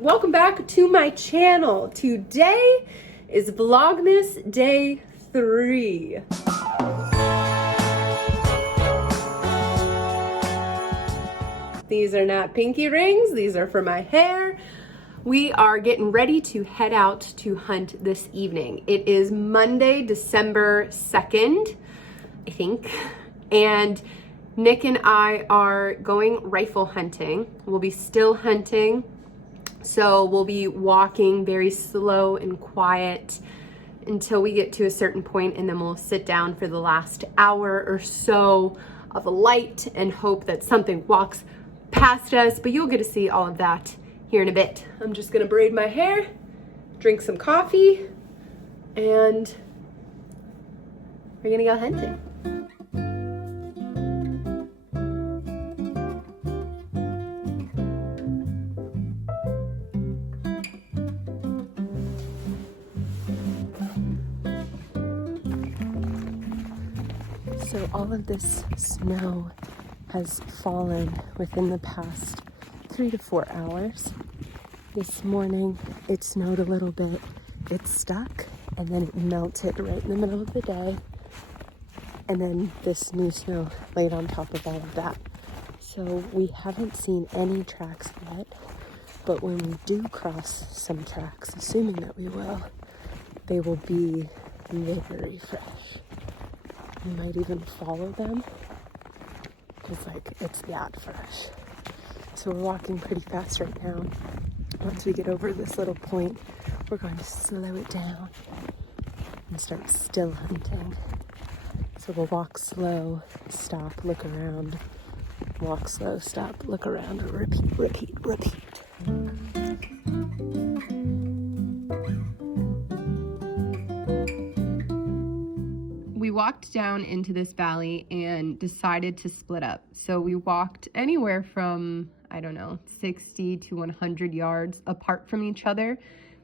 welcome back to my channel. Today is Vlogmas Day 3. These are not pinky rings, these are for my hair. We are getting ready to head out to hunt this evening. It is Monday, December 2nd, I think, and Nick and I are going rifle hunting. We'll be still hunting, so we'll be walking very slow and quiet until we get to a certain point, and then we'll sit down for the last hour or so of a light and hope that something walks past us, but you'll get to see all of that here in a bit. I'm just gonna braid my hair, drink some coffee, and we're gonna go hunting. So all of this snow has fallen within the past 3 to 4 hours. This morning it snowed a little bit, it stuck, and then it melted right in the middle of the day. And then this new snow laid on top of all of that. So we haven't seen any tracks yet, but when we do cross some tracks, assuming that we will, they will be very fresh. We might even follow them, because it's that fresh. So we're walking pretty fast right now. Once we get over this little point, we're going to slow it down and start still hunting. So we'll walk slow, stop, look around, walk slow, stop, look around, repeat, repeat, repeat. We walked down into this valley and decided to split up. So we walked anywhere from, 60 to 100 yards apart from each other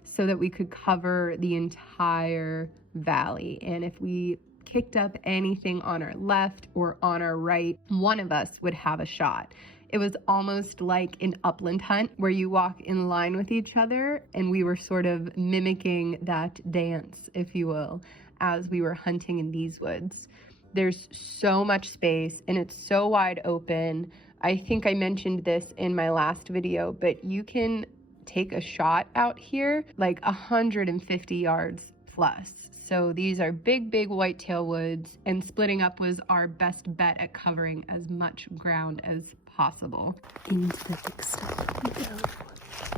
so that we could cover the entire valley. And if we kicked up anything on our left or on our right, one of us would have a shot. It was almost like an upland hunt where you walk in line with each other, and we were sort of mimicking that dance, if you will, as we were hunting in these woods. There's so much space and it's so wide open. I think I mentioned this in my last video, but you can take a shot out here like 150 yards plus. So these are big whitetail woods, and splitting up was our best bet at covering as much ground as possible. Into the big stuff we go.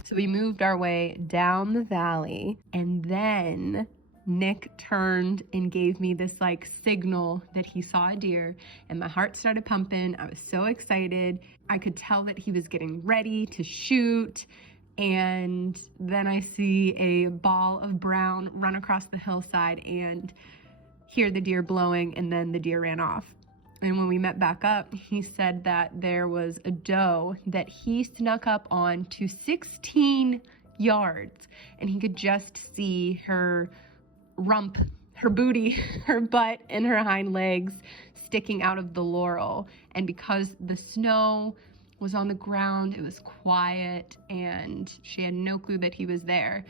So we moved our way down the valley, and then Nick turned and gave me this signal that he saw a deer, and my heart started pumping. I was so excited. I could tell that he was getting ready to shoot. And then I see a ball of brown run across the hillside and hear the deer blowing, and then the deer ran off. And when we met back up, he said that there was a doe that he snuck up on to 16 yards, and he could just see her rump, her booty, her butt, and her hind legs sticking out of the laurel. And because the snow was on the ground, it was quiet, and she had no clue that he was there.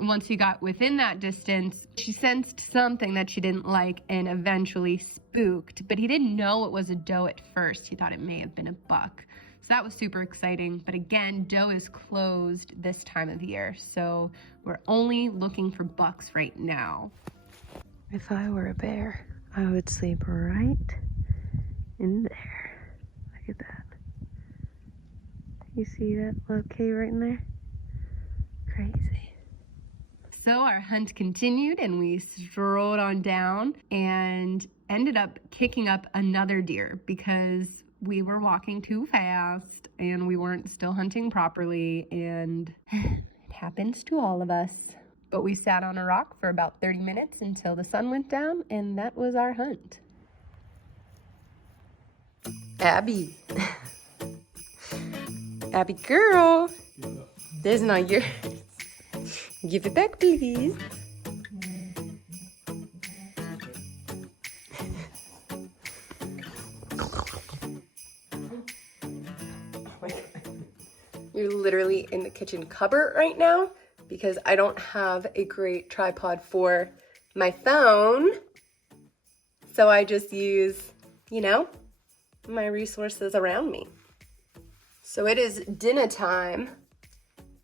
Once he got within that distance, she sensed something that she didn't like and eventually spooked, but he didn't know it was a doe at first. He thought it may have been a buck. So that was super exciting. But again, doe is closed this time of year, so we're only looking for bucks right now. If I were a bear, I would sleep right in there. Look at that. You see that little cave right in there? Crazy. So our hunt continued, and we strolled on down and ended up kicking up another deer because we were walking too fast and we weren't still hunting properly, and it happens to all of us. But we sat on a rock for about 30 minutes until the sun went down, and that was our hunt. Abby. Abby girl. There's not yours. Give it back, please. You're literally in the kitchen cupboard right now because I don't have a great tripod for my phone. So I just use, you know, my resources around me. So it is dinner time,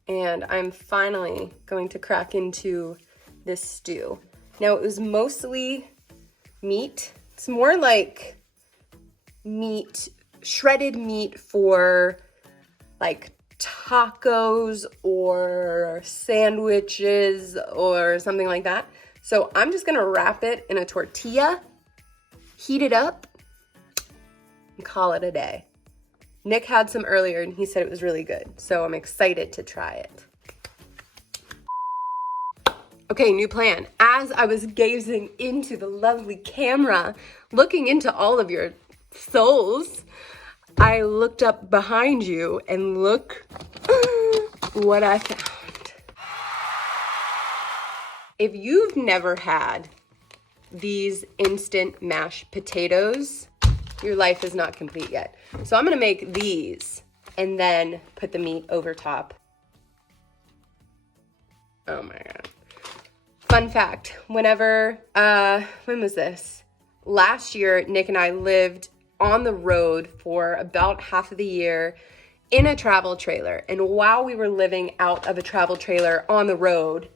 and I'm finally going to crack into this stew. Now, it was mostly meat. It's more like meat, shredded meat for like tacos or sandwiches or something like that. So I'm just gonna wrap it in a tortilla, heat it up, and call it a day. Nick had some earlier and he said it was really good, so I'm excited to try it. Okay, new plan. As I was gazing into the lovely camera, looking into all of your souls, I looked up behind you and look what I found. If you've never had these instant mashed potatoes, your life is not complete yet. So I'm gonna make these and then put the meat over top. Oh my God. Fun fact, when was this? Last year, Nick and I lived on the road for about half of the year in a travel trailer. And while we were living out of a travel trailer on the road,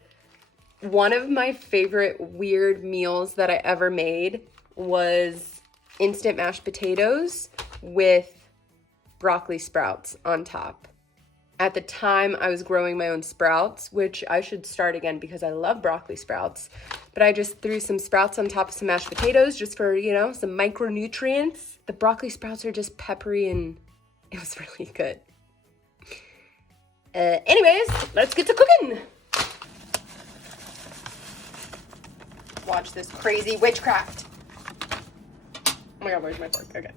one of my favorite weird meals that I ever made was instant mashed potatoes with broccoli sprouts on top. At the time, I was growing my own sprouts, which I should start again because I love broccoli sprouts. But I just threw some sprouts on top of some mashed potatoes just for, you know, some micronutrients. The broccoli sprouts are just peppery and it was really good. Anyways, let's get to cooking. Watch this crazy witchcraft. Oh my God, where's my fork? Okay.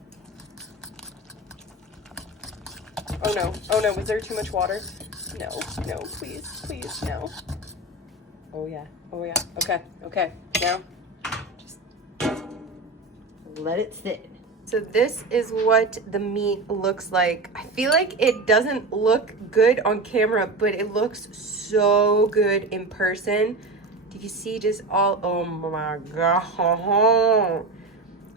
Oh no, was there too much water? No, please, no. Oh yeah, okay. Now, just let it sit. So this is what the meat looks like. I feel like it doesn't look good on camera, but it looks so good in person. Do you see just all, oh my God.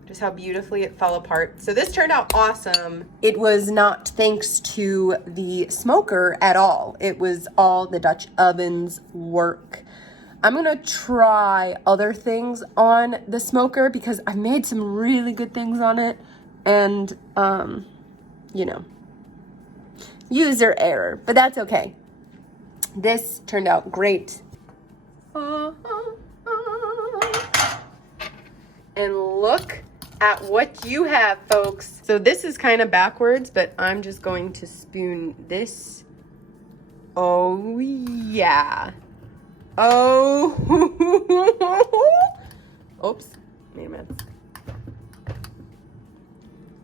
Just how beautifully it fell apart. So this turned out awesome. It was not thanks to the smoker at all. It was all the Dutch oven's work. I'm gonna try other things on the smoker because I made some really good things on it, and you know, user error, but that's okay. This turned out great. And look at what you have, folks. So this is kind of backwards, but I'm just going to spoon this. Oh yeah. Oh. Oops. Wait a minute.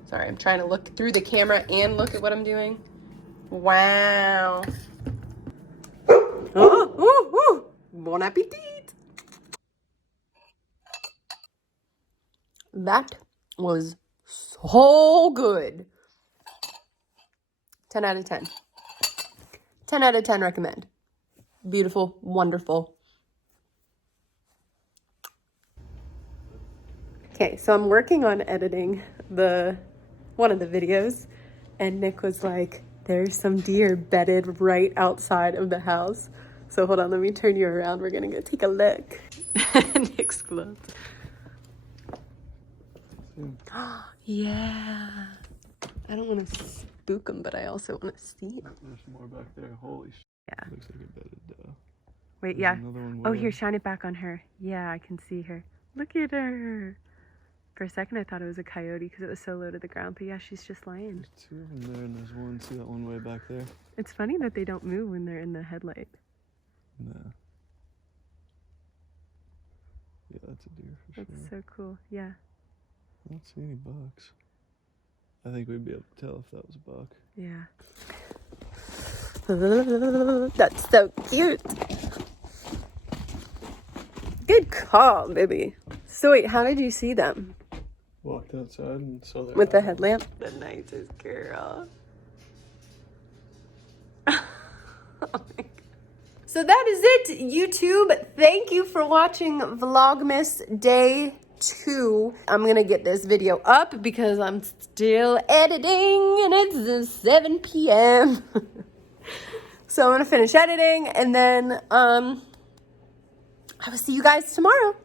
Sorry, I'm trying to look through the camera and look at what I'm doing. Wow. Oh. Bon appetit. That was so good. 10 out of 10. 10 out of 10 recommend. Beautiful, wonderful. Okay, so I'm working on editing one of the videos, and Nick was like, there's some deer bedded right outside of the house. So hold on, let me turn you around. We're gonna go take a look. Nick's gloves. Yeah. I don't want to spook them, but I also want to see them. There's more back there. Holy shit. Yeah. Looks like a bedded Wait, There's yeah. Oh, way here, shine it back on her. Yeah, I can see her. Look at her. For a second, I thought it was a coyote because it was so low to the ground. But yeah, she's just laying. There's two of them there, and there's one. See that one way back there? It's funny that they don't move when they're in the headlight. No. Yeah, that's a deer for sure. That's so cool. Yeah. I don't see any bucks. I think we'd be able to tell if that was a buck. Yeah. That's so cute. Good call, baby. So wait, how did you see them? Walked outside and saw their With the eyes. headlamp? The nicest girl. So that is it, YouTube. Thank you for watching Vlogmas Day 2. I'm gonna get this video up because I'm still editing and it's 7 p.m. So I'm gonna finish editing and then I will see you guys tomorrow.